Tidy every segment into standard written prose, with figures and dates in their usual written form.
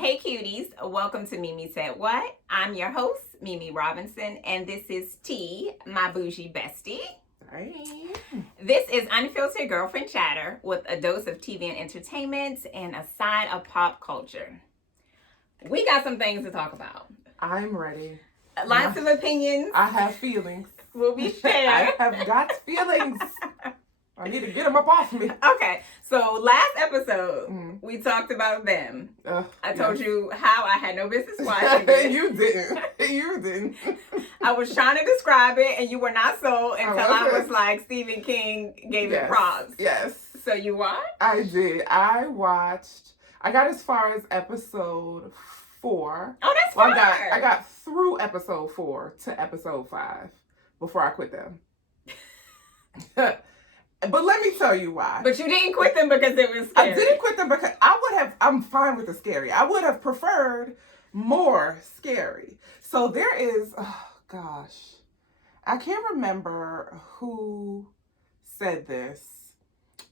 Hey cuties, welcome to Mimi Said What? I'm your host, Mimi Robinson, and this is T, my bougie bestie. Hey. This is unfiltered girlfriend chatter with a dose of TV and entertainment and a side of pop culture. We got some things to talk about. I'm ready. Lots of opinions. I have feelings. Will be shared. I have got feelings. I need to get them up off me. Okay, so last episode, we talked about them. I told you how I had no business watching it. You didn't. You didn't. I was trying to describe it, and you were not so until I was like, Stephen King gave it props. Yes. So you watched? I did. I got as far as episode 4. Oh, that's far. I got through episode 4 to episode 5 before I quit them. But let me tell you why. But you didn't quit them because it was scary. I didn't quit them because I'm fine with the scary. I would have preferred more scary. So there is, oh gosh, I can't remember who said this.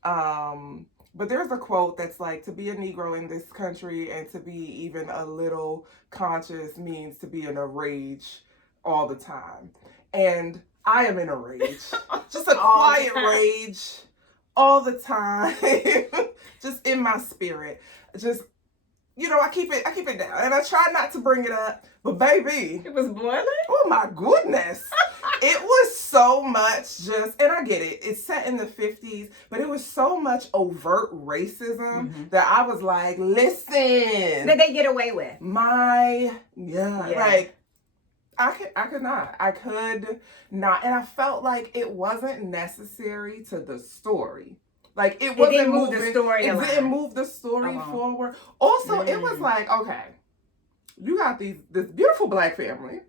But there's a quote that's like, to be a Negro in this country and to be even a little conscious means to be in a rage all the time. And I am in a rage. Just a quiet rage all the time. Just in my spirit. Just, I keep it down. And I try not to bring it up. But baby. It was boiling? Oh my goodness. It was so much and I get it. It's set in the 50s, but it was so much overt racism that I was like, listen. That they get away with. Like, I could not. And I felt like it wasn't necessary to the story. Like, it didn't move the story forward. Also, it was like, okay, you got this beautiful black family.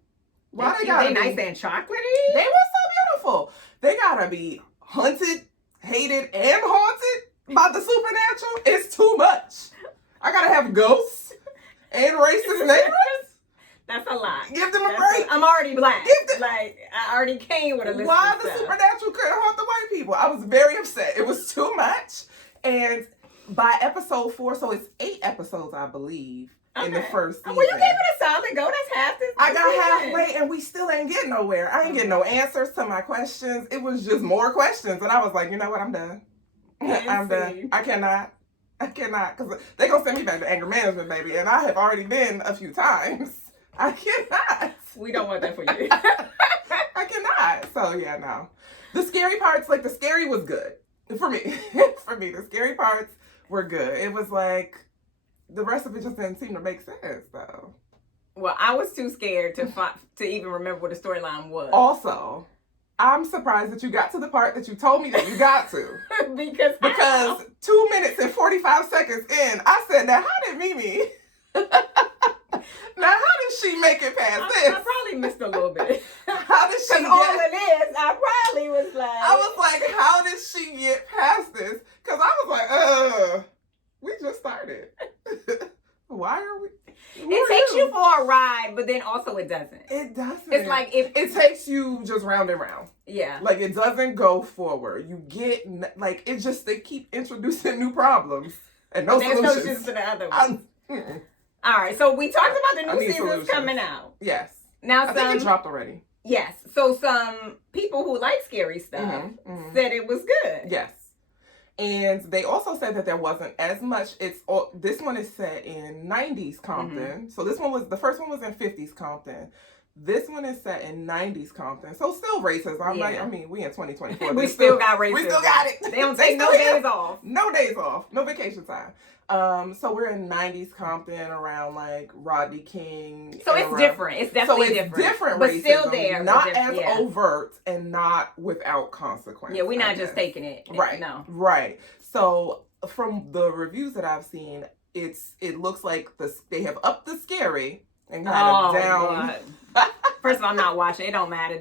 Why they gotta be nice and chocolatey? They were so beautiful. They gotta be hunted, hated, and haunted by the supernatural. It's too much. I gotta have ghosts and racist neighbors. That's a lot. Give them a break. I'm already black. I already came with a list Why of the stuff. supernatural couldn't haunt the white people? I was very upset. It was too much. And by episode 4, so it's 8 episodes, I believe, in the first season. Well, you gave it a solid go. That's half this. I got halfway and we still ain't getting nowhere. I ain't getting no answers to my questions. It was just more questions. And I was like, you know what? I'm done. I'm done. I cannot. Because they going to send me back to anger management, baby. And I have already been a few times. I cannot. We don't want that for you. I cannot. So, yeah, no. The scary parts, like, the scary was good. For me. For me, the scary parts were good. It was like, the rest of it just didn't seem to make sense, though. Well, I was too scared to even remember what the storyline was. Also, I'm surprised that you got to the part that you told me that you got to. because 2 minutes and 45 seconds in, I said, now, how did Mimi... Now, how did she make it past this? I probably missed a little bit. How did she all it is, I probably was like... I was like, how did she get past this? Because I was like, we just started. Why are we... It takes you for a ride, but then also it doesn't. It doesn't. It's like... It takes you just round and round. Yeah. Like, it doesn't go forward. You get... Like, it just... They keep introducing new problems. And no solutions. There's no solutions to the other one. All right, so we talked about the new seasons coming out. Yes. Now, I think it dropped already. Yes. So some people who like scary stuff said it was good. Yes. And they also said that there wasn't as much. This one is set in 90s Compton. So the first one was in 50s Compton. This one is set in 90s Compton. So still racism. We in 2024. We still got racism. We still got it. They don't take no days off. No days off. No vacation time. So we're in 90s Compton around like Rodney King. So it's different. It's definitely different. But racism, still there. Not as overt and not without consequence. Yeah, we're not just taking it. Right. No. Right. So from the reviews that I've seen, it looks like they have upped the scary and kind of down. First of all, I'm not watching. It don't matter.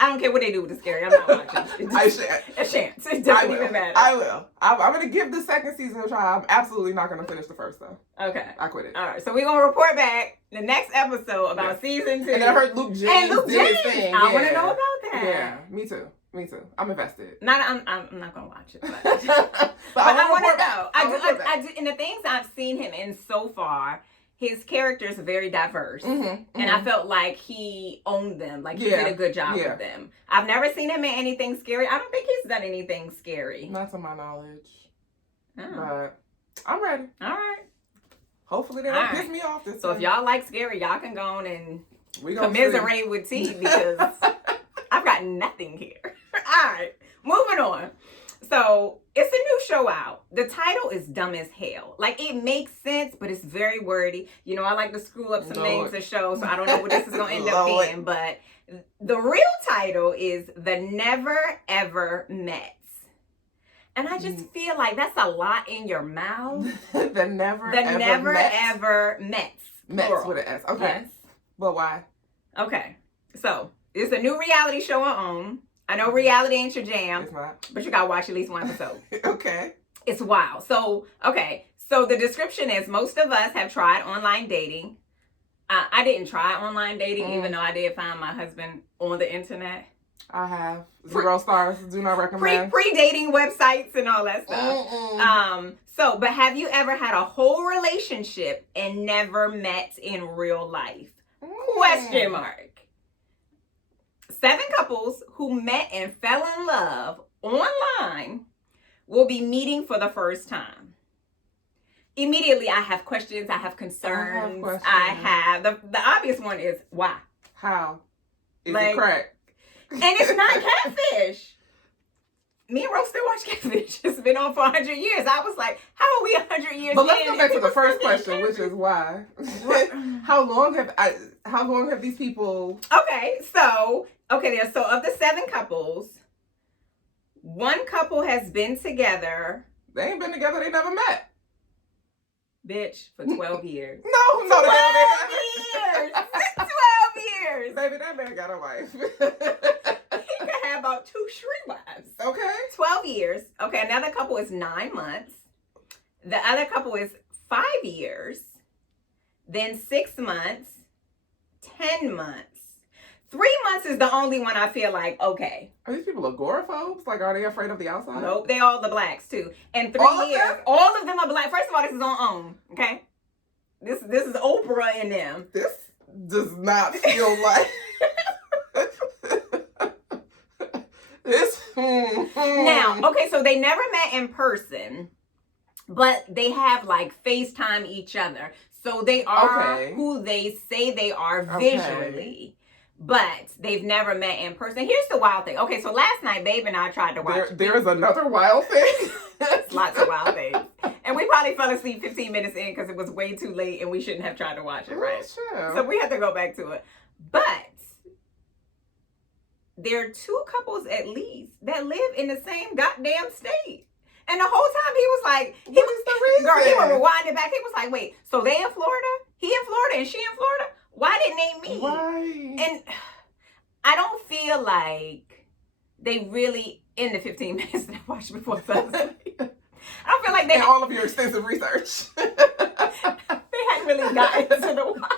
I don't care what they do with the scary. I'm not watching. I shan't. A chance. It doesn't even matter. I will. I'm going to give the second season a try. I'm absolutely not going to finish the first, though. Okay. I quit it. All right. So we're going to report back the next episode about season 2. And I heard Luke James did his thing. I want to know about that. Yeah, me too. Me too. I'm invested. I'm not gonna watch it, but, but I want to report know. back. I do, and the things I've seen him in so far, his characters are very diverse, and I felt like he owned them. Like he did a good job with them. I've never seen him in anything scary. I don't think he's done anything scary. Not to my knowledge. Oh. But I'm ready. All right. Hopefully they don't piss me off this So time. if y'all like scary, y'all can go on and commiserate with T, because I've got nothing here. All right, moving on. So it's a new show out. The title is dumb as hell. Like, it makes sense, but it's very wordy. You know, I like to screw up some names of shows, so I don't know what this is going to end up being. But the real title is The Never Ever Mets. And I just feel like that's a lot in your mouth. The never ever Mets. Mets with an S. Okay. Yes. But why? Okay. So it's a new reality show on OWN. I know reality ain't your jam. It's not. But you gotta watch at least one episode. Okay. It's wild. So, okay. So the description is, most of us have tried online dating. I didn't try online dating, even though I did find my husband on the internet. I have 0 stars. Do not recommend. Pre-dating websites and all that stuff. But have you ever had a whole relationship and never met in real life? Question mark. 7 couples who met and fell in love online will be meeting for the first time. Immediately, I have questions. I have concerns. I have the obvious one is why? How? Is it crack? And it's not catfish. Me and Rose still watch Catfish. It's been on for 100 years. I was like, how are we 100 years? But let's go back to the first question, which is why. How long have these people? Okay, so of the 7 couples, 1 couple has been together. They ain't been together. They never met. Bitch, for 12 years. No, 12 years. 12 years. Baby, that man got a wife. He could have about 2 shri wives. Okay. 12 years. Okay, another couple is 9 months. The other couple is 5 years. Then 6 months. 10 months. 3 months is the only one I feel like, okay. Are these people agoraphobes? Like, are they afraid of the outside? Nope, they all the blacks too. And 3 years, all of them are black. First of all, this is on OWN, okay? This is Oprah and them. This does not feel like this. Now, okay, so they never met in person, but they have like FaceTime each other. So they are who they say they are visually. But they've never met in person. Here's the wild thing. Okay, so last night, Babe and I tried to watch. There's another wild thing. Lots of wild things. And we probably fell asleep 15 minutes in because it was way too late and we shouldn't have tried to watch it, right? Sure. So we had to go back to it. But there are 2 couples at least that live in the same goddamn state. And the whole time he was like, what is the reason? Girl, he was rewinding back. He was like, wait, so they in Florida? He in Florida and she in Florida? Why didn't they meet? Why? And I don't feel like they really, in the 15 minutes that I watched before Thursday, I don't feel like they... And all of your extensive research. They hadn't really gotten to the why.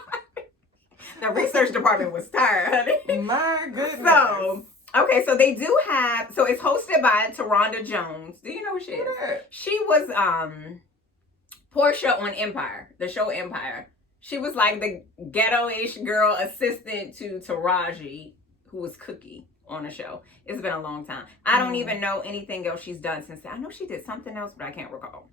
The research department was tired, honey. My goodness. So, okay, so they do have... So it's hosted by Taronda Jones. Do you know who she is? She was Portia on Empire, the show Empire. She was like the ghetto-ish girl assistant to Taraji, who was Cookie on the show. It's been a long time. I don't even know anything else she's done since then. I know she did something else, but I can't recall.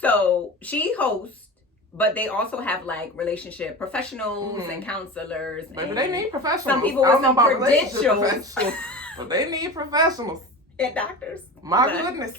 So she hosts, but they also have like relationship professionals and counselors. But they need professionals. Some people with some credentials. But they need professionals. And doctors. My goodness.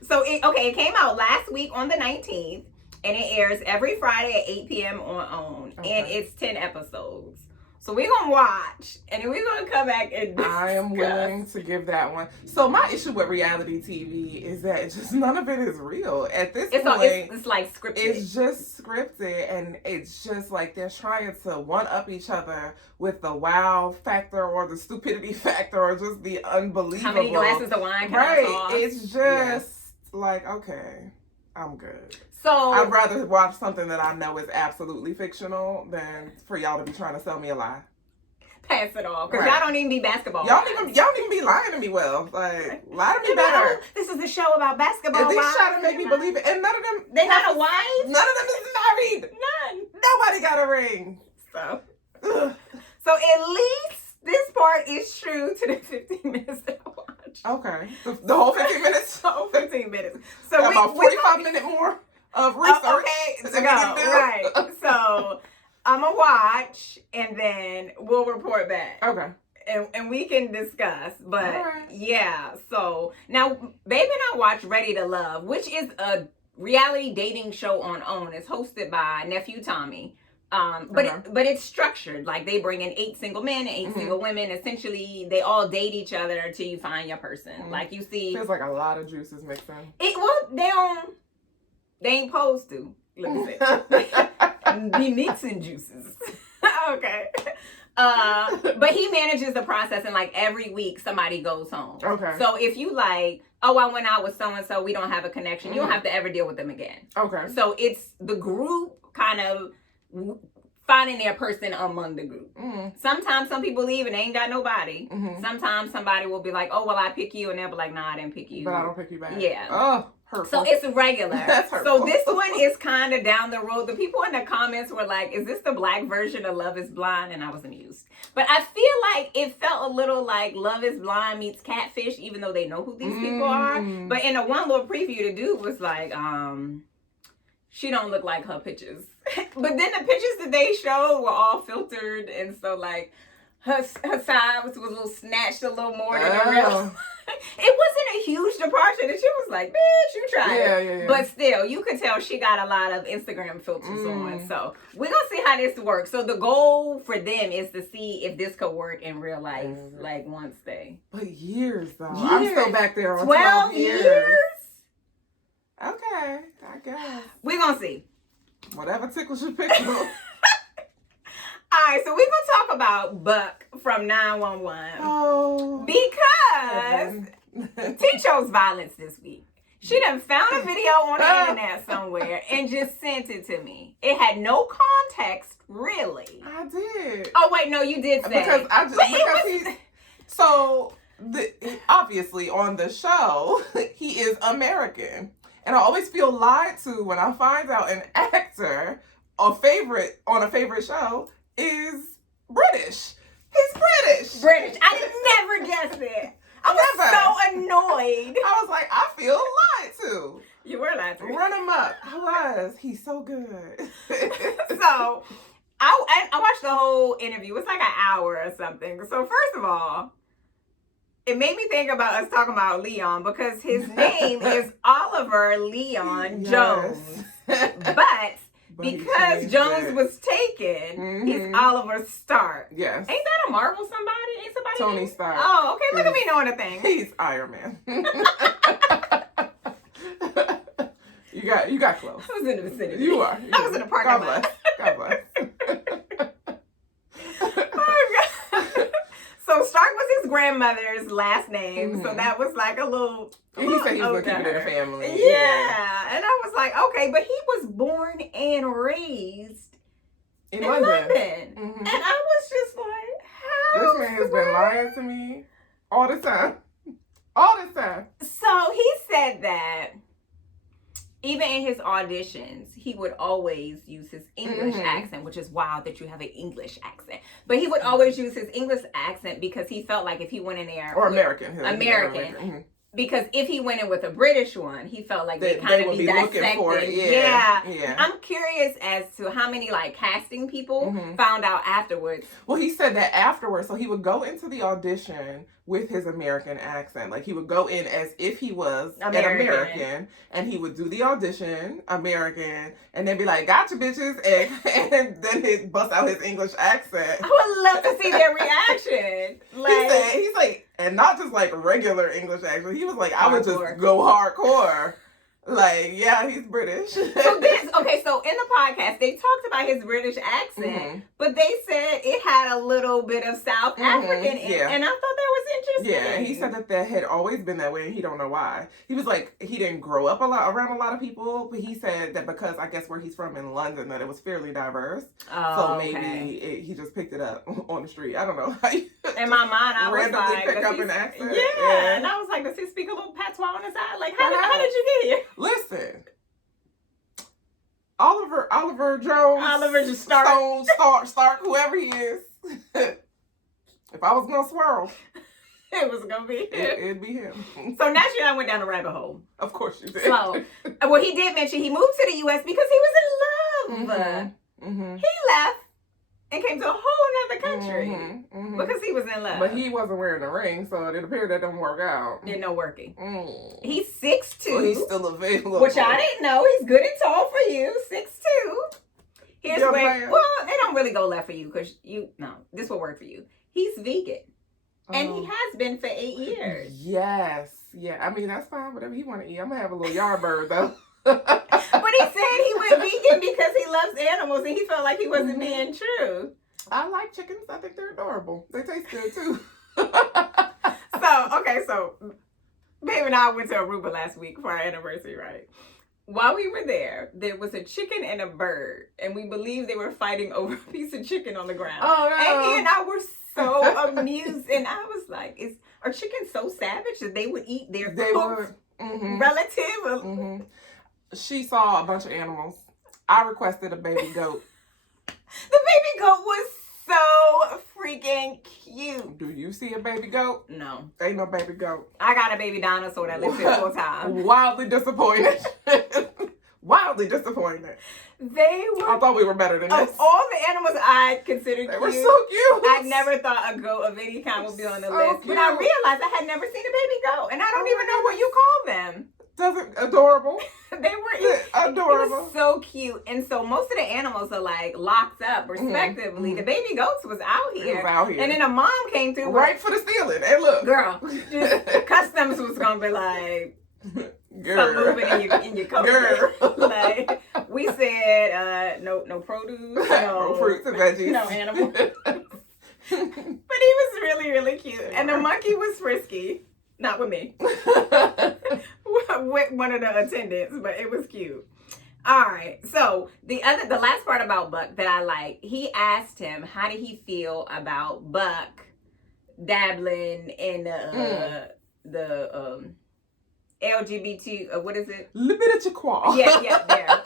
So, it came out last week on the 19th. And it airs every Friday at 8 p.m. on OWN. And it's 10 episodes. So we're going to watch. And then we're going to come back and discuss. I am willing to give that one. So my issue with reality TV is that just none of it is real. At this point, it's like scripted. It's just scripted. And it's just like they're trying to one-up each other with the wow factor or the stupidity factor or just the unbelievable. How many glasses of wine can I toss? It's just like, okay, I'm good. So I'd rather watch something that I know is absolutely fictional than for y'all to be trying to sell me a lie. pass it off. Because Right. y'all don't even be basketball. Y'all don't even be lying to me well. Like, lie to me better. This is a show about basketball. And these wives. try to make me believe it. And none of them. They got a wife? None of them is married. None. Nobody got a ring. So Ugh. at least this part is true to the 15 minutes that I watched. Okay. The whole 15 minutes? The whole 15 minutes. So got about 45 minutes more of research. Okay, to go. Right. So I'm going to watch and then we'll report back. Okay. And we can discuss. But right. yeah. So now, Babe and I watched Ready to Love, which is a reality dating show on OWN. It's hosted by nephew Tommy. But it's structured. Like they bring in 8 single men and 8 single women. Essentially, they all date each other until you find your person. Like you see, feels like a lot of juices mixed in. They ain't supposed to. Let me say, be mixing juices. Okay. But he manages the process, and like every week somebody goes home. Okay. So if you like, oh, I went out with so and so, we don't have a connection. You don't have to ever deal with them again. Okay. So it's the group kind of finding their person among the group. Sometimes some people leave and they ain't got nobody. Sometimes somebody will be like, oh, well, I pick you. And they'll be like, nah, I didn't pick you. But I don't pick you back. Yeah. Oh, hurtful. So it's regular. That's hurtful. So this one is kind of down the road. The people in the comments were like, is this the black version of Love is Blind? And I was amused. But I feel like it felt a little like Love is Blind meets Catfish, even though they know who these people are. But in a one little preview, the dude was like, she don't look like her pictures. But then the pictures that they showed were all filtered, and so like her side was a little snatched a little more than the real. It wasn't a huge departure. That she was like, bitch, you tried it. Yeah. But still, you could tell she got a lot of Instagram filters on. So we're gonna see how this works. So the goal for them is to see if this could work in real life, like once they. But years though. I'm still back there on 12 years. Okay, I guess. We're gonna see. Whatever tickles your pickle. All right, so we're going to talk about Buck from 911. Oh. Because T chose violence this week. She done found a video on the internet somewhere and just sent it to me. It had no context, really. I did. Oh, wait, no, you did say. Obviously on the show, he is American. And I always feel lied to when I find out an actor on a favorite show is British. He's British. I never guessed it. I was so annoyed. I was like, I feel lied to. You were lied to. Run him up. I was. He's so good. So, I watched the whole interview. It's like an hour or something. So, first of all, it made me think about us talking about Leon because his name is Oliver Leon Jones. But because Jones was taken, he's Oliver Stark. Yes. Ain't that a Marvel somebody? Ain't somebody Tony named? Stark. Oh, okay. Look at me knowing a thing. He's Iron Man. You got close. I was in the vicinity. You are. I was in the parking lot. God bless. So Stark was his grandmother's last name, so that was like a little. And he said he was going to keep it in the family. Yeah, and I was like, okay, but he was born and raised in London. And I was just like, how? This man has been lying to me all the time. All the time. So he said that even in his auditions, he would always use his English accent, which is wild that you have an English accent. But he would always use his English accent because he felt like if he went in there... Or American. Because if he went in with a British one, he felt like they kind of be dissected. For it. Yeah. I'm curious as to how many like casting people found out afterwards. Well, he said that afterwards. So he would go into the audition with his American accent. Like he would go in as if he was an American, and he would do the audition American, and then be like, "Gotcha, bitches," and then he'd bust out his English accent. I would love to see their reaction. He's like, and not just like regular English accent. He was like, I would just go hardcore. Like, yeah, he's British. So in the podcast, they talked about his British accent, but they said it had a little bit of South African in it, and I thought that was interesting. Yeah, he said that had always been that way, and he don't know why. He was like, he didn't grow up around a lot of people, but he said that because I guess where he's from in London, that it was fairly diverse. So maybe he just picked it up on the street. I don't know. In my mind, I was randomly like, pick up an accent. Yeah, and I was like, does he speak a little patois on his side? Like, how did you get here? Listen, Oliver Jones, Stark, whoever he is. If I was gonna swirl, it was gonna be him. It'd be him. So naturally, I went down a rabbit hole. Of course you did. So, well, he did mention he moved to the U.S. because he was in love. He left and came to a whole nother country because he was in love. But he wasn't wearing a ring, so it appeared that didn't work out. Didn't know working. He's 6'2". Well, he's still available. Which I didn't know. He's good and tall for you. 6'2". Here's where, well, they don't really go left for you because this will work for you. He's vegan. And he has been for 8 years. Yes. Yeah. I mean, that's fine. Whatever he want to eat. I'm going to have a little Yardbird, though. But he said he went vegan because he loves animals and he felt like he wasn't being true. I like chickens. I think they're adorable. They taste good, too. So, babe and I went to Aruba last week for our anniversary, right? While we were there was a chicken and a bird, and we believed they were fighting over a piece of chicken on the ground. Oh, no. And he and I were so amused, and I was like, are chickens so savage that they would eat their cooked relative? She saw a bunch of animals. I requested a baby goat. The baby goat was so freaking cute. Do you see a baby goat? No. Ain't no baby goat. I got a baby dinosaur that lives here full time. Wildly disappointed. Wildly disappointed. I thought we were better than this. Of all the animals I considered cute, they were so cute. I never thought a goat of any kind would be on the list. Cute. But I realized I had never seen a baby goat, and I don't even know what you call them. Adorable. They were adorable. It was so cute. And so most of the animals are like locked up respectively. The baby goats was out here. And then a mom came through. Right for the stealing. Hey, look. Girl, customs was going to be like, stop moving in your coat. Girl. Like, we said, no produce, no fruits and veggies. No animal. But he was really, really cute. And the monkey was frisky. Not with me. With one of the attendants, but it was cute. All right. So the last part about Buck that I like, he asked him how did he feel about Buck dabbling in the LGBT, what is it? LGBTQ. Yeah, there.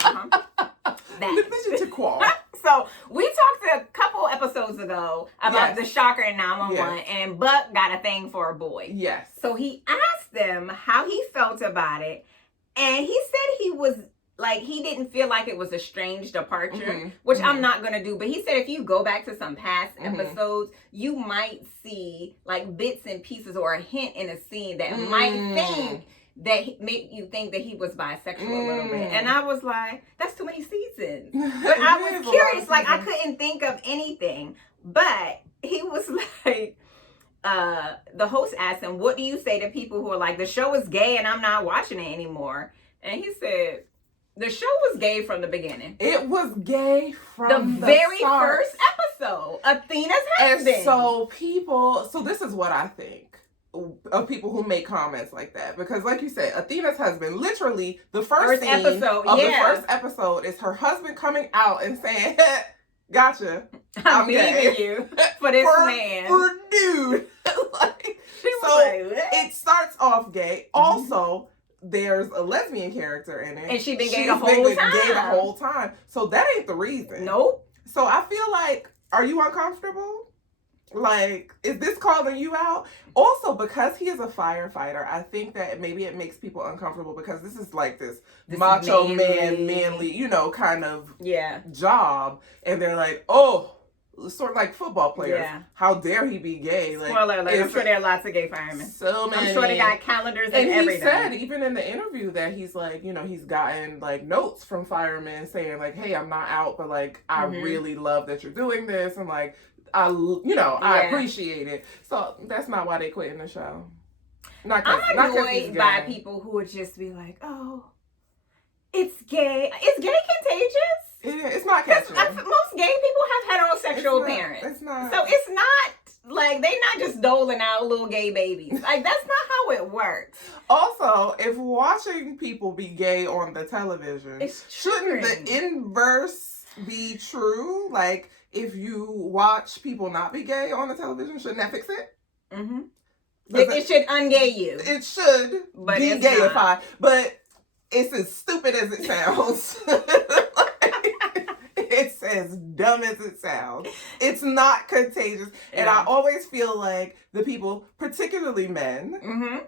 LGBTQ. So we talked a couple episodes ago about the shocker in 911, and Buck got a thing for a boy. Yes. So he asked them how he felt about it, and he said he was like, he didn't feel like it was a strange departure, which I'm not going to do. But he said if you go back to some past episodes, you might see like bits and pieces or a hint in a scene that might think that make you think that he was bisexual a little bit. And I was like, that's too many seasons. But I was curious, like I couldn't think of anything. But he was like, the host asked him, what do you say to people who are like, the show is gay and I'm not watching it anymore? And he said, the show was gay from the beginning. It was gay from the very first episode. Athena's husband. And so this is what I think of people who make comments like that, because like you said, Athena's husband, literally the first scene episode of the first episode is her husband coming out and saying, gotcha, I'm leaving you for this man. For dude. It starts off gay. Also, there's a lesbian character in it. And she's been gay the whole time. So that ain't the reason. Nope. So I feel like, are you uncomfortable? Like, is this calling you out? Also, because he is a firefighter, I think that maybe it makes people uncomfortable because this is like this macho manly, kind of job. And they're like, oh, sort of like football players. Yeah. How dare he be gay? Like, spoiler alert, I'm sure there are lots of gay firemen. So many. I'm sure they got calendars and everything. He said, even in the interview, that he's like, he's gotten like notes from firemen saying like, hey, I'm not out, but like, I really love that you're doing this. And like, I appreciate it. So that's not why they quit in the show. I'm annoyed by people who would just be like, oh, It's gay. Is gay contagious? It's not catching. Most gay people have heterosexual parents. It's not. So it's not like they're not just doling out little gay babies. Like that's not how it works. Also, if watching people be gay on the television, shouldn't the inverse be true? Like if you watch people not be gay on the television, shouldn't that fix it? Mm-hmm. It should ungay you. It should be gayified, not. but it's as stupid as it sounds. It's as dumb as it sounds. It's not contagious. Yeah. And I always feel like the people, particularly men,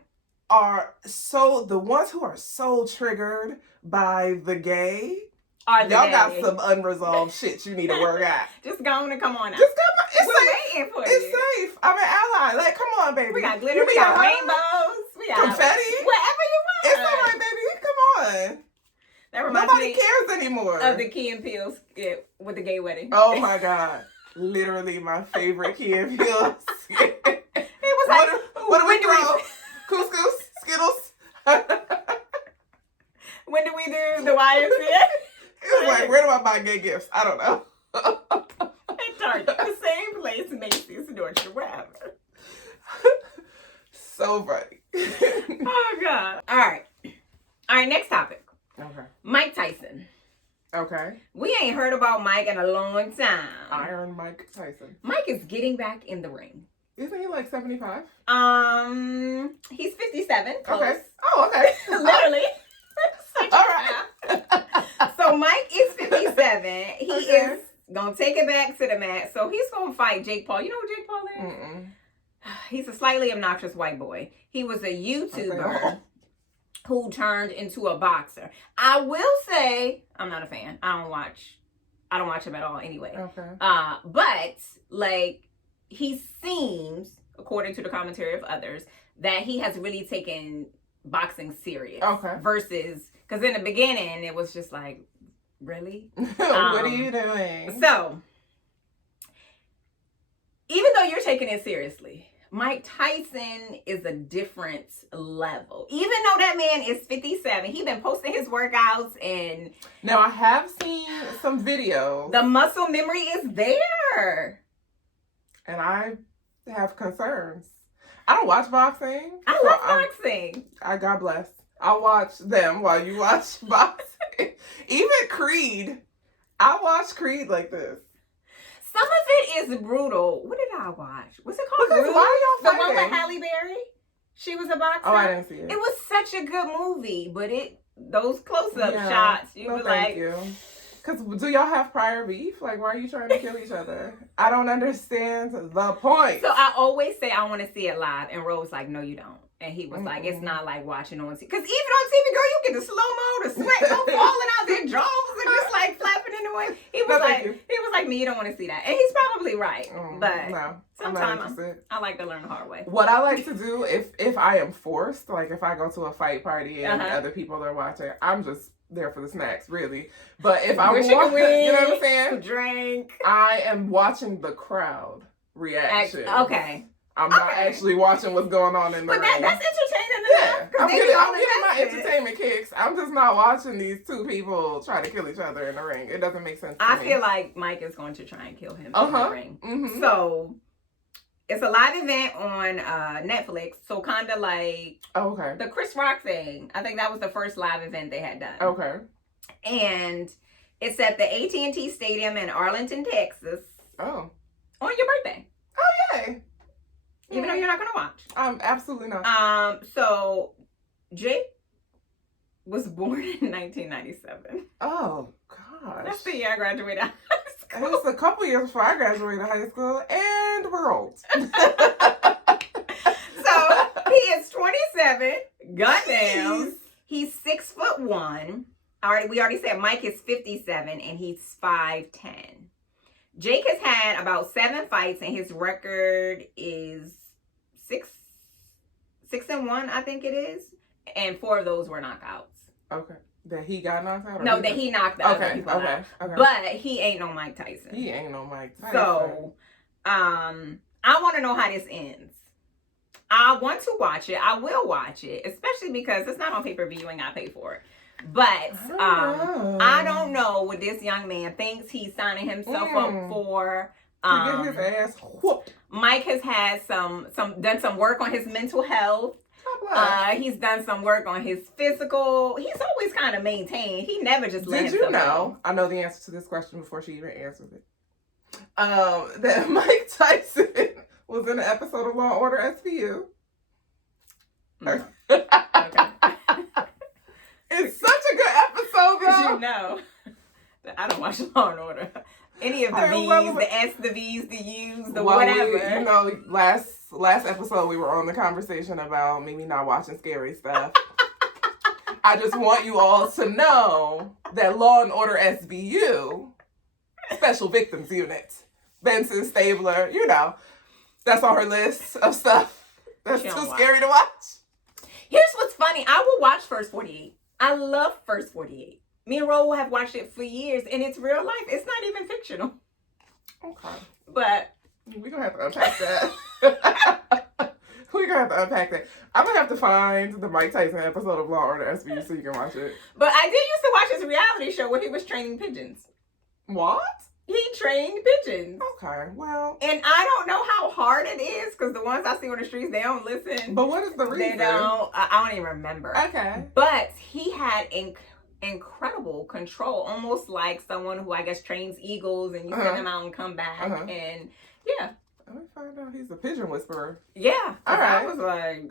are the ones who are so triggered by the gay. Y'all got some unresolved shit you need to work out. Just go on and come on out. Just come on. It's We're safe. Waiting for it's you. safe. I'm an ally. Like, come on, baby. We got glitter. We got rainbows. We got confetti. Whatever you want. It's all right, baby. Come on. That reminds Nobody me cares anymore. of the Key and Peele skit with the gay wedding. Oh my God. Literally my favorite Key and Peele skit. It was like, what do we throw? Couscous? Skittles? When do we do the YMCA? It was like, where do I buy gay gifts? I don't know. At Target. The same place, Macy's, Nordstrom, wherever. So funny. Oh God. All right, next topic. Okay. Mike Tyson. Okay. We ain't heard about Mike in a long time. Iron Mike Tyson. Mike is getting back in the ring. Isn't he like 75? He's 57. Close. Okay. Oh, okay. Literally. All right. So Mike is 57. He is gonna take it back to the mat. So he's gonna fight Jake Paul. You know who Jake Paul is? Mm-mm. He's a slightly obnoxious white boy. He was a YouTuber who turned into a boxer. I will say I'm not a fan. I don't watch him at all anyway. Okay. But like he seems, according to the commentary of others, that he has really taken boxing serious. Okay. Versus, because in the beginning it was just like, really? What are you doing? So, even though you're taking it seriously, Mike Tyson is a different level. Even though that man is 57, he's been posting his workouts and... Now, I have seen some videos. The muscle memory is there. And I have concerns. I don't watch boxing. I love boxing. God bless. I'll watch them while you watch boxing. Even Creed. I watch Creed like this. Some of it is brutal. What did I watch? What's it called? Because why are y'all fighting? The one with fighting? Halle Berry? She was a boxer. Oh, I didn't see it. It was such a good movie, but those close-up shots, you were like... Because do y'all have prior beef? Like, why are you trying to kill each other? I don't understand the point. So I always say I want to see it live, and Ro was like, no, you don't. And he was like, it's not like watching on TV. Because even on TV, girl, you get the slow-mo, the sweat falling out their jaws and just like flapping in the wind. He was like, me, you don't want to see that. And he's probably right. But no, sometimes I like to learn the hard way. What I like to do, if I am forced, like if I go to a fight party and other people are watching, I'm just there for the snacks, really. But if I want, you know what I'm saying? Drink. I am watching the crowd reaction. Okay. I'm not actually watching what's going on in the ring. But that's entertaining enough. Yeah, I'm getting my entertainment kicks. I'm just not watching these two people try to kill each other in the ring. It doesn't make sense to me. I feel like Mike is going to try and kill him in the ring. Mm-hmm. So, it's a live event on Netflix. So, kind of like the Chris Rock thing. I think that was the first live event they had done. Okay. And it's at the AT&T Stadium in Arlington, Texas. Oh. On your birthday. Oh, yay. Even though you're not going to watch. Absolutely not. So, Jake was born in 1997. Oh, gosh. That's the year I graduated high school. It was a couple years before I graduated high school, and we're old. So, he is 27. Goddamn. He's 6'1". We already said Mike is 57, and he's 5'10". Jake has had about 7 fights, and his record is 6-1, I think it is. And 4 of those were knockouts. Okay. That he got knocked out? No, that he knocked the other people out. Okay. But he ain't no Mike Tyson. He ain't no Mike Tyson. So, I want to know how this ends. I want to watch it. I will watch it, especially because it's not on pay-per-view and I pay for it. But Oh. I don't know what this young man thinks he's signing himself up for. To get his ass whooped. Mike has had done some work on his mental health. He's done some work on his physical. He's always kind of maintained. He never just let himself Did you know? I know the answer to this question before she even answers it. That Mike Tyson was in an episode of Law and Order SVU. Okay. It's such a good episode, Because though. you know that I don't watch Law and Order. Any of the V's, the S, the V's, the U's, the whatever. Last episode we were on the conversation about Mimi not watching scary stuff. I just want you all to know that Law and Order SVU, Special Victims Unit, Benson, Stabler, that's on her list of stuff that's too scary to watch. Here's what's funny. I will watch First 48. I love First 48. Me and Ro have watched it for years, and it's real life. It's not even fictional. Okay. But we're going to have to unpack that. We're going to have to unpack that. I'm going to have to find the Mike Tyson episode of Law and Order SVU so you can watch it. But I did used to watch his reality show where he was training pigeons. What? He trained pigeons. Okay, well. And I don't know how hard it is because the ones I see on the streets, they don't listen. But what is the reason? They don't. I don't even remember. Okay. But he had incredible control, almost like someone who I guess trains eagles and you send them out and come back. And yeah. Let me find out he's a pigeon whisperer. Yeah. All right. I was like.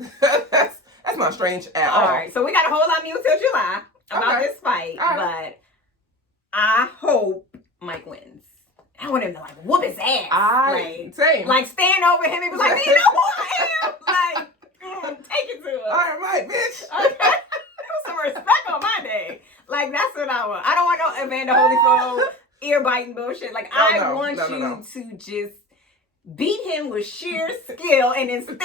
that's not strange at all. All right. So we got a whole lot of mute till July about this fight. But I hope Mike wins. I want him to whoop his ass. Same. Stand over him and be like, you know who I am? Take it to him. All right, Mike, bitch. Okay. Put some respect on my day. That's what I want. I don't want no Evander Holyfield ear biting bullshit. I want you to just beat him with sheer skill and then stand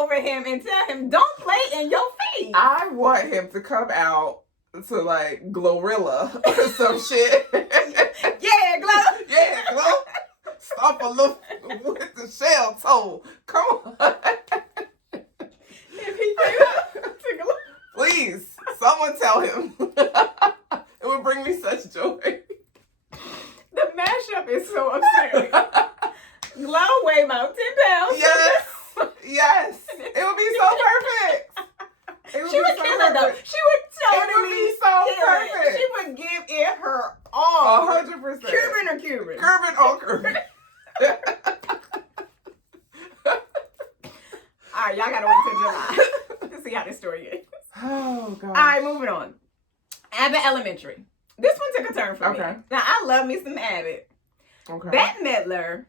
over him and tell him, don't play in your face. I want him to come out to Glorilla or some shit. Yeah, Glow. Yeah, Glow. Stop a little with the shell toe. Come on. If he came out to Glow. Please, someone tell him. It would bring me such joy. The mashup is so upsetting. Glow weigh about 10 pounds. Yes. Yes. It would be so perfect. She would kill it though. She would totally be so perfect. It. She would give it her all. 100%. Cuban or Cuban? Cuban or Cuban. All right, y'all gotta wait till July to see how this story is. Oh, God. All right, moving on. Abbott Elementary. This one took a turn for me. Now, I love me some Abbott. Okay. Bette Midler,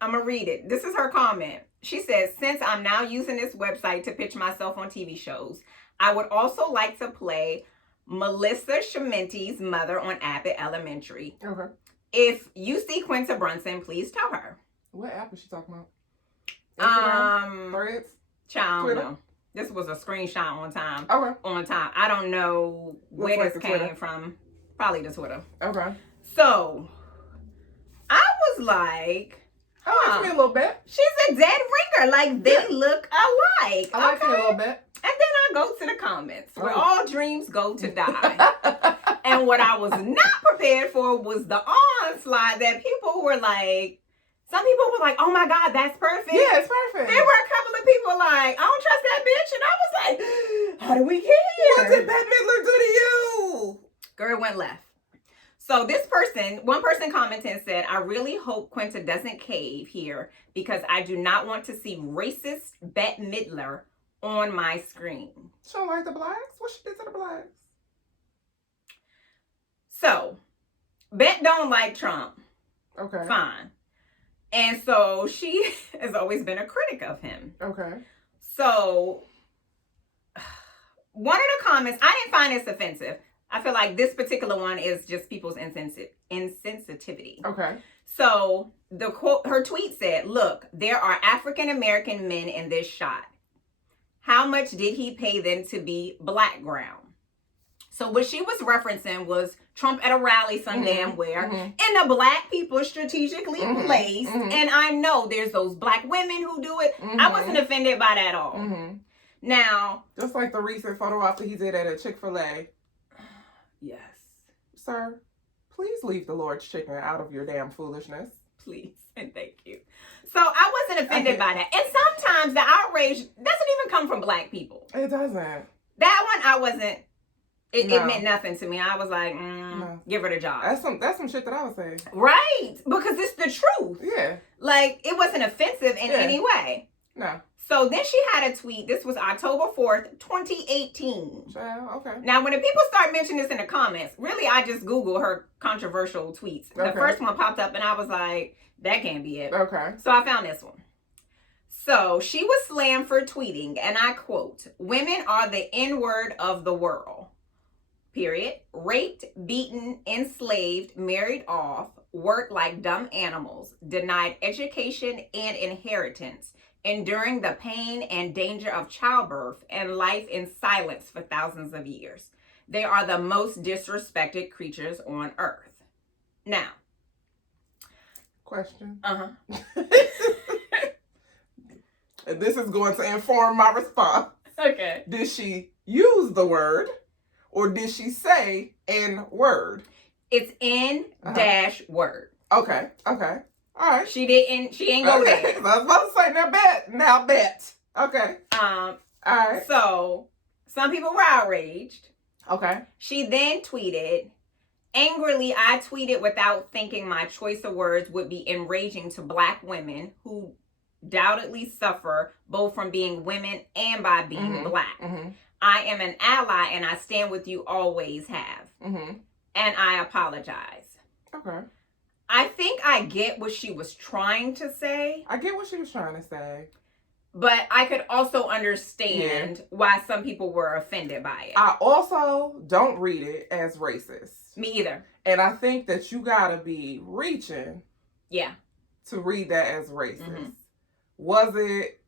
I'm going to read it. This is her comment. She says, since I'm now using this website to pitch myself on TV shows, I would also like to play Melissa Schminte's mother on Abbott Elementary. Okay. If you see Quinta Brunson, please tell her. What app is she talking about? Instagram? Threads? Child, no. This was a screenshot on time. Okay. On time. I don't know where this came Twitter. from. Probably the Twitter. Okay. So, I was like, I like me a little bit. She's a dead ringer. They look alike. I like me a little bit. And then I go to the comments where all dreams go to die. And what I was not prepared for was the onslaught that people were like, some people were like, oh my God, that's perfect. Yeah, it's perfect. There were a couple of people like, I don't trust that bitch. And I was like, how do we get here? What did Bette Midler do to you? Girl went left. So one person commented and said, I really hope Quinta doesn't cave here because I do not want to see racist Bette Midler on my screen. She don't like the blacks? What she did to the blacks? So, Bette don't like Trump. Okay. Fine. And so she has always been a critic of him. Okay. So, one of the comments, I didn't find this offensive. I feel like this particular one is just people's insensitivity. Okay. So, her tweet said, look, there are African American men in this shot. How much did he pay them to be black ground? So what she was referencing was Trump at a rally some damn where, and the black people strategically placed. And I know there's those black women who do it. I wasn't offended by that at all. Now, just like the recent photo op that he did at a Chick-fil-A. Yes. Sir, please leave the Lord's chicken out of your damn foolishness. Please and thank you. So I wasn't offended by that. And sometimes the outrage doesn't even come from black people. It doesn't. That one I wasn't. It meant nothing to me. I was like, give her the job. That's some shit that I would say. Right. Because it's the truth. Yeah. Like, it wasn't offensive in any way. No. So then she had a tweet. This was October 4th, 2018. Okay. Now, when the people start mentioning this in the comments, really, I just Googled her controversial tweets. The first one popped up, and I was like, that can't be it. Okay. So I found this one. So she was slammed for tweeting, and I quote, "Women are the N-word of the world. Period. Raped, beaten, enslaved, married off, worked like dumb animals, denied education and inheritance, enduring the pain and danger of childbirth and life in silence for thousands of years. They are the most disrespected creatures on earth." Now. Question. Uh-huh. This is going to inform my response. Okay. Did she use the word or did she say N-word? It's N-word. Okay. All right. She ain't go there. I was about to say, now bet. Okay. All right. So, some people were outraged. Okay. She then tweeted, "Angrily, I tweeted without thinking my choice of words would be enraging to black women who doubtedly suffer both from being women and by being black. I am an ally and I stand with you, always have. And I apologize." Okay. I think I get what she was trying to say. I get what she was trying to say. But I could also understand why some people were offended by it. I also don't read it as racist. Me either. And I think that you gotta be reaching to read that as racist. Was it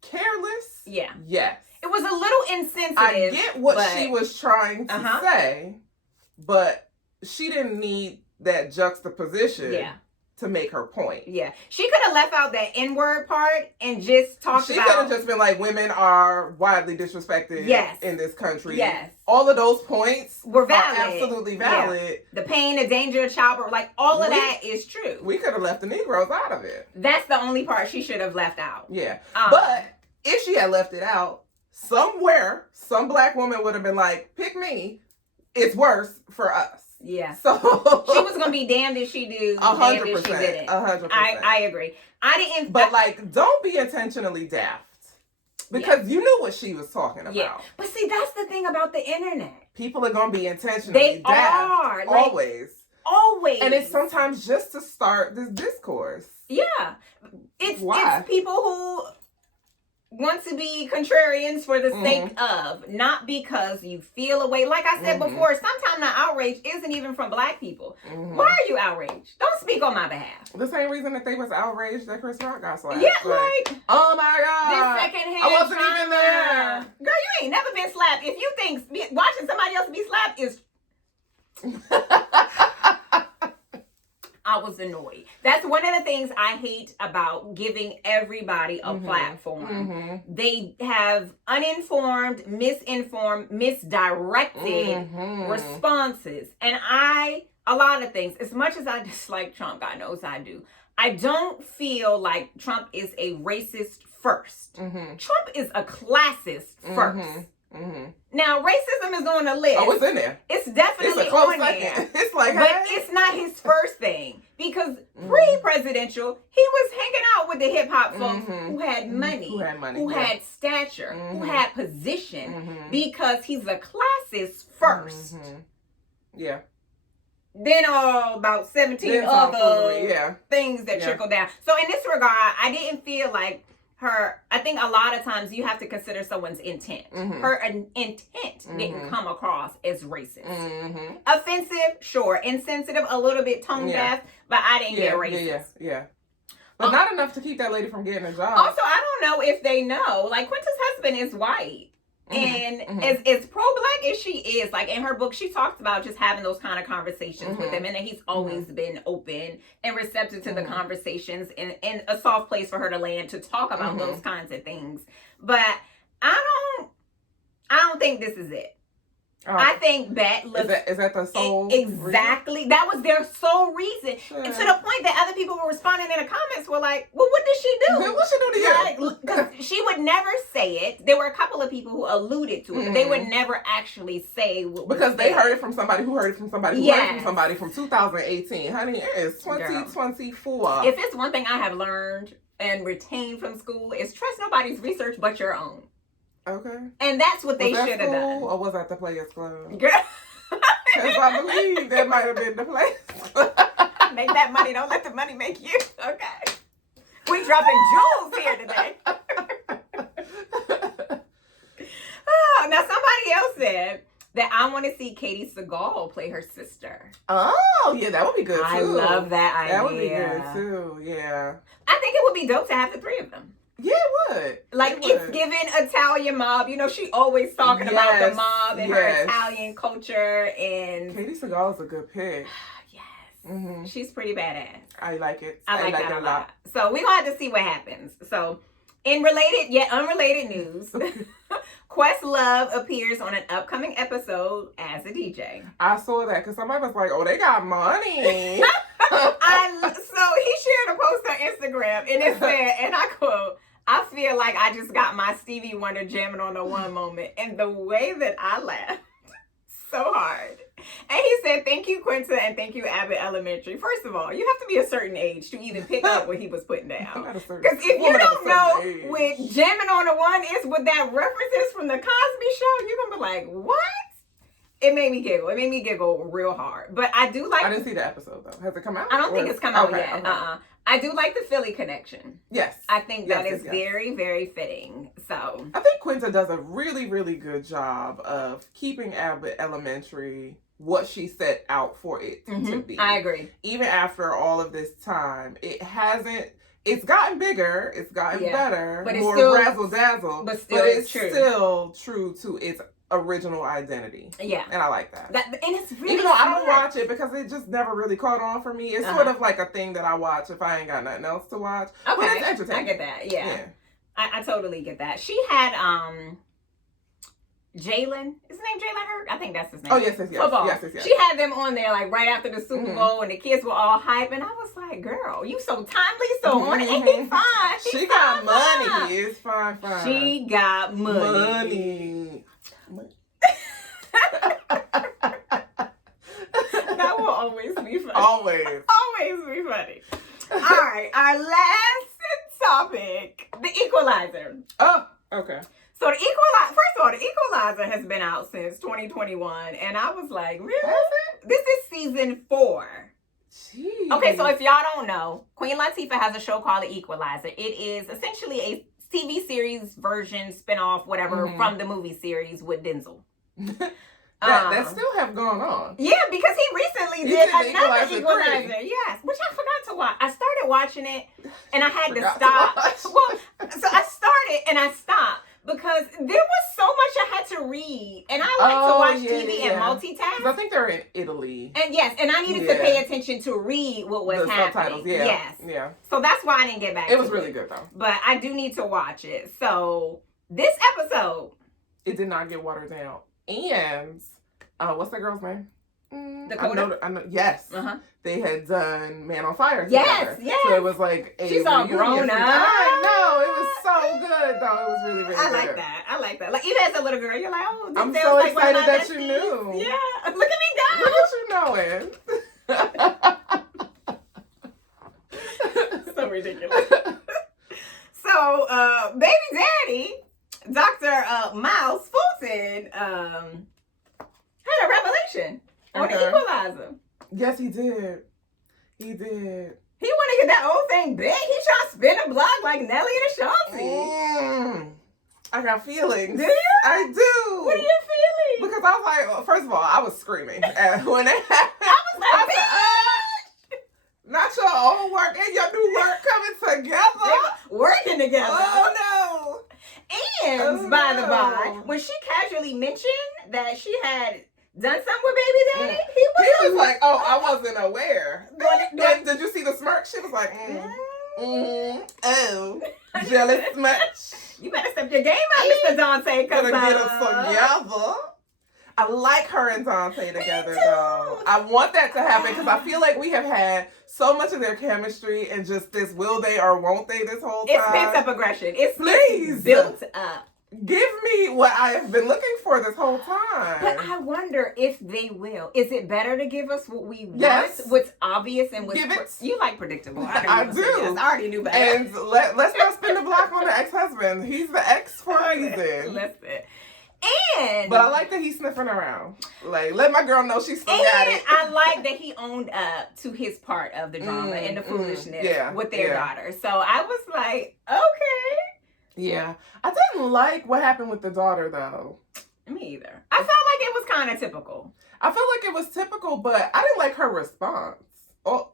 careless? Yeah. Yes. It was a little insensitive. I get what she was trying to say, but she didn't need that juxtaposition to make her point. Yeah. She could have left out that N-word part and just talked about... She could have just been like, women are widely disrespected in this country. Yes. All of those points were valid. Are absolutely valid. Yeah. The pain, the danger of childbirth, like all of that is true. We could have left the Negroes out of it. That's the only part she should have left out. Yeah. But if she had left it out, somewhere, some black woman would have been like, pick me. It's worse for us. Yeah. So she was gonna be damned if she do, 100%. Damned if she didn't. 100%. I agree. I didn't. But like, don't be intentionally daft because you knew what she was talking about. Yeah. But see, that's the thing about the internet. People are gonna be intentionally daft. Are like, always. And it's sometimes just to start this discourse. Yeah. It's people who want to be contrarians for the sake of, not because you feel a way. Like I said before, sometimes the outrage isn't even from black people. Why are you outraged? Don't speak on my behalf. The same reason that they was outraged that Chris Rock got slapped. Yeah, like oh my God. This secondhand I wasn't even there. Girl, you ain't never been slapped. If you think watching somebody else be slapped is... I was annoyed. That's one of the things I hate about giving everybody a platform. They have uninformed, misinformed, misdirected responses. And a lot of things, as much as I dislike Trump, God knows I do, I don't feel like Trump is a racist first. Trump is a classist first. Now, racism is on the list. Oh, it's in there. It's definitely on there. It's like, but it's not his first thing. Because pre-presidential, he was hanging out with the hip-hop folks who had money, who had stature, who had position, because he's a classist first. Yeah. Then about 17 other things that trickle down. So in this regard, I didn't feel like I think a lot of times you have to consider someone's intent. Her intent didn't come across as racist. Offensive, sure. Insensitive, a little bit tone deaf, but I didn't get racist. Yeah. But not enough to keep that lady from getting a job. Also, I don't know if they know, like Quinta's husband is white. And as pro-black as she is, like in her book, she talks about just having those kind of conversations with him, and that he's always been open and receptive to the conversations, and a soft place for her to land to talk about those kinds of things. But I don't think this is it. I think Bette looks... Is that the sole exactly reason? That was their sole reason. Sure. And to the point that other people were responding in the comments were like, well, what did she do? What she do to you? Because she would never say it. There were a couple of people who alluded to it, but they would never actually say what because they heard it from somebody who heard it from somebody who heard it from somebody from 2018. Honey, it is 2024. If it's one thing I have learned and retained from school, is trust nobody's research but your own. Okay. And that's what they should have done. Or was that the Players Club? Girl. Because I believe that might have been the Players Club. Make that money. Don't let the money make you. Okay. We dropping jewels here today. Now, somebody else said that I want to see Katie Seagal play her sister. Oh, yeah, that would be good, too. I love that idea. That would be good, too, yeah. I think it would be dope to have the three of them. Yeah, it would. Like, it's giving Italian mob. You know, she always talking about the mob and her Italian culture. And Katie Seagal is a good pick. Yes. Mm-hmm. She's pretty badass. I like it. I like that a lot. So, we're going to have to see what happens. So, in related yet unrelated news, Questlove appears on an upcoming episode as a DJ. I saw that because somebody was like, oh, they got money. So he shared a post on Instagram and it said, and I quote, I feel like I just got my Stevie Wonder jamming on the one moment. And the way that I laughed so hard. And he said, thank you, Quinta, and thank you, Abbott Elementary. First of all, you have to be a certain age to even pick up what he was putting down. Because if you don't know what jamming on the one is, what that reference is from the Cosby Show, you're going to be like, what? It made me giggle. It made me giggle real hard. But I do like... I didn't see the episode, though. Has it come out? I don't think it's come out yet. Okay. I do like the Philly connection. Yes. I think that is very, very fitting. So... I think Quinta does a really, really good job of keeping Abbott Elementary what she set out for it to be. I agree. Even after all of this time, it hasn't... It's gotten bigger. It's gotten better. But it's more still... razzle-dazzle. But it's still true to its original identity. Yeah. And I like that. And it's really even though I don't watch it because it just never really caught on for me. It's sort of like a thing that I watch if I ain't got nothing else to watch. Okay. But it's entertaining. I get that. Yeah. I totally get that. She had Jalen. Is his name Jalen Hurd? I think that's his name. Oh, yes. Football. Yes. She had them on there like right after the Super Bowl and the kids were all hype. And I was like, girl, you so timely, so on it. And he's fine. She got money. It's fine. She got money. That will always be funny. Always be funny. All right, our last topic, the Equalizer. Oh, okay. So the Equalizer, first of all, the Equalizer has been out since 2021, and I was like, really? This is season 4. Jeez. Okay, so if y'all don't know, Queen Latifah has a show called The Equalizer. It is essentially a TV series version, spinoff, whatever, from the movie series with Denzel. that still have gone on. Yeah, because he recently did another Equalizer. Yes, which I forgot to watch. I started watching it, and I had to stop. So I started, and I stopped. Because there was so much I had to read. And I like to watch TV and multitask. I think they're in Italy. And yes, and I needed to pay attention to read what was happening. Subtitles, yeah. So that's why I didn't get back to it. It was really good, though. But I do need to watch it. So this episode. It did not get watered down. And, what's that girl's name? Dakota? I know, yes. They had done Man on Fire together. Yes. So it was like a She's all grown up. I know. It was so good, though. It was really, really good. I like that. Like, even as a little girl, you're like, oh, I'm so excited that you knew. Yeah. Look at me go. Look at you knowing. So ridiculous. So, baby daddy, Dr. Miles Fulton, had a revelation on the Equalizer. Yes, he did. He did. He want to get that old thing big. He trying to spin a block like Nelly and Ashanti. I got feelings. Do you? I do. What are your feelings? Because I was like, well, first of all, I was screaming when they happened. I was like, not your old work and your new work coming together. Working together. Oh, no. And, by the by, when she casually mentioned that she had done something with baby daddy, he was like, oh, I wasn't aware. Did you see the smirk? She was like, oh, jealous much. You better step your game up, Mr. Dante. Gotta get us together. I like her and Dante together, too. though. I want that to happen because I feel like we have had so much of their chemistry and just this will they or won't they this whole time. It's pent up aggression. Please. It's built up. Give me what I have been looking for this whole time. But I wonder if they will. Is it better to give us what we want? Yes. What's obvious and what's... Give it. You like predictable. I do. Yes. I already knew better. And let's not spin the block on the ex-husband. He's the ex for a reason. Listen. And... But I like that he's sniffing around. Like, let my girl know she still got it. I like that he owned up to his part of the drama and the foolishness with their daughter. So I was like, okay. Yeah. I didn't like what happened with the daughter, though. Me either. I felt like it was kind of typical. I felt like it was typical, but I didn't like her response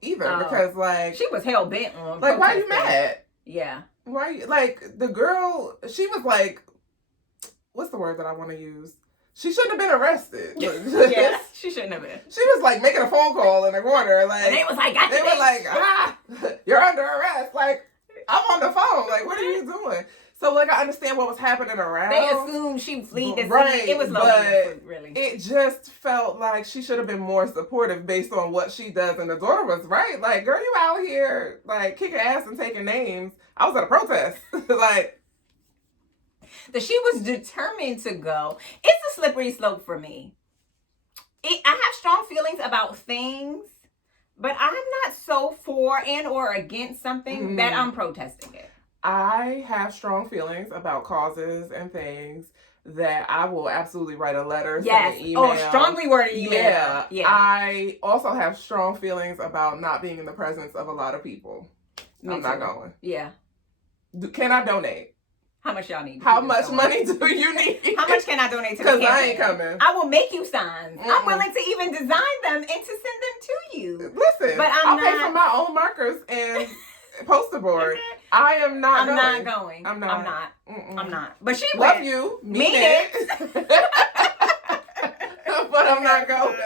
either because, like... She was hell-bent on like, why are you mad? Yeah. Why, like, the girl, she was like... What's the word that I want to use? She shouldn't have been arrested. Yeah, she shouldn't have been. She was, like, making a phone call in the corner. Like, and they was like, they were like, you're under arrest. Like, I'm on the phone. Like, what are you doing? So, like, I understand what was happening around. They assumed she fled the right, scene. It was low but really. It just felt like she should have been more supportive based on what she does. And the daughter was right. Like, girl, you out here, like, kicking ass and taking names. I was at a protest. Like... That she was determined to go. It's a slippery slope for me. I have strong feelings about things, but I'm not so for and or against something that I'm protesting it. I have strong feelings about causes and things that I will absolutely write a letter, send an email. Oh, strongly worded email. Yeah. I also have strong feelings about not being in the presence of a lot of people. I'm not going. Yeah. Can I donate? How much y'all need? How much money do you need? How much can I donate to the campaign? Because I ain't coming. I will make you signs. I'm willing to even design them and to send them to you. Listen, but I'll pay for my own markers and poster board. I am not going. I'm not going. I'm not. I'm not. But she love went. you. Mean it. But I'm not going.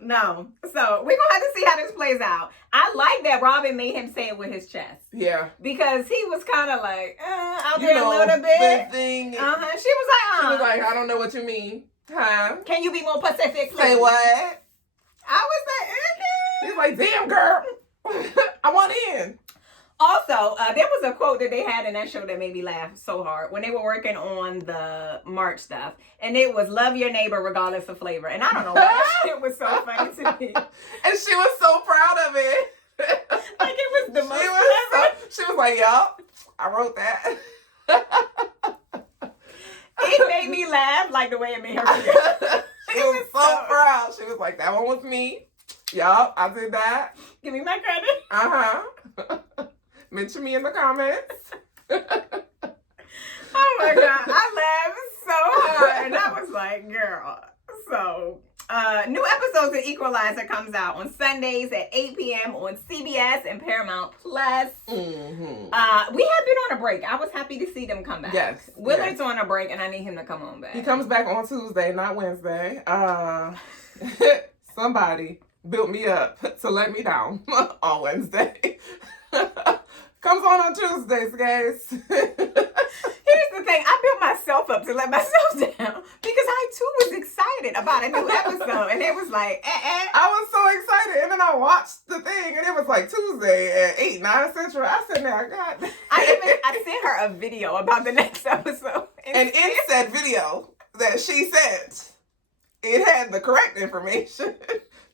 No. So we're going to have to see how this plays out. I like that Robin made him say it with his chest. Yeah. Because he was kind of like, out there a little bit. Thing. She was like, She was like, I don't know what you mean. Huh? Can you be more Pacific? Say what? I was like, okay. He's like, damn, girl. I want in. Also, there was a quote that they had in that show that made me laugh so hard when they were working on the March stuff. And it was, love your neighbor regardless of flavor. And I don't know why that shit was so funny to me. And she was so proud of it. Like it was the most she was like, yup, I wrote that. It made me laugh like the way it made her feel. She was so proud. She was like, that one was me. Yup, I did that. Give me my credit. Uh-huh. Mention me in the comments. Oh my God. I laughed so hard. And I was like, girl. So, new episodes of Equalizer comes out on Sundays at 8 p.m. on CBS and Paramount Plus. We have been on a break. I was happy to see them come back. Yes. Willard's on a break and I need him to come on back. He comes back on Tuesday, not Wednesday. Somebody built me up to let me down on Wednesday. Comes on Tuesdays, guys. Here's the thing. I built myself up to let myself down because I too was excited about a new episode. And it was like, I was so excited. And then I watched the thing and it was like Tuesday at 8, 9 Central. I said, now, God. I sent her a video about the next episode. And in said video that she sent, it had the correct information.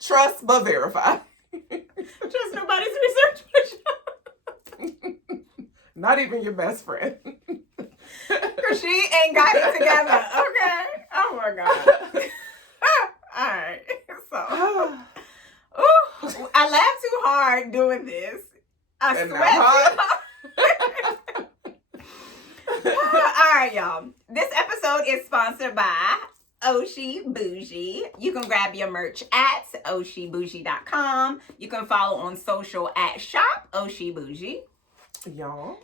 Trust but verify. Trust nobody's research push. Not even your best friend. Cause she ain't got it together. Okay. Oh my God. All right. So, I laughed too hard doing this. I sweat too hard. All right, y'all. This episode is sponsored by Oshi Bougie. You can grab your merch at oshibougie.com. You can follow on social at shop Oshi Bougie. Y'all.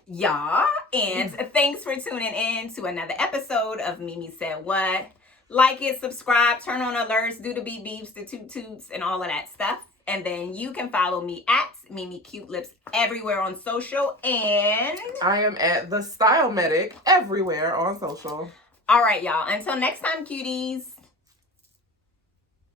And thanks for tuning in to another episode of Mimi Said What. Like it, subscribe, turn on alerts, do the beep beeps, the toot toots, and all of that stuff. And then you can follow me at Mimi Cute Lips everywhere on social. And I am at The Style Medic everywhere on social. All right, y'all. Until next time, cuties.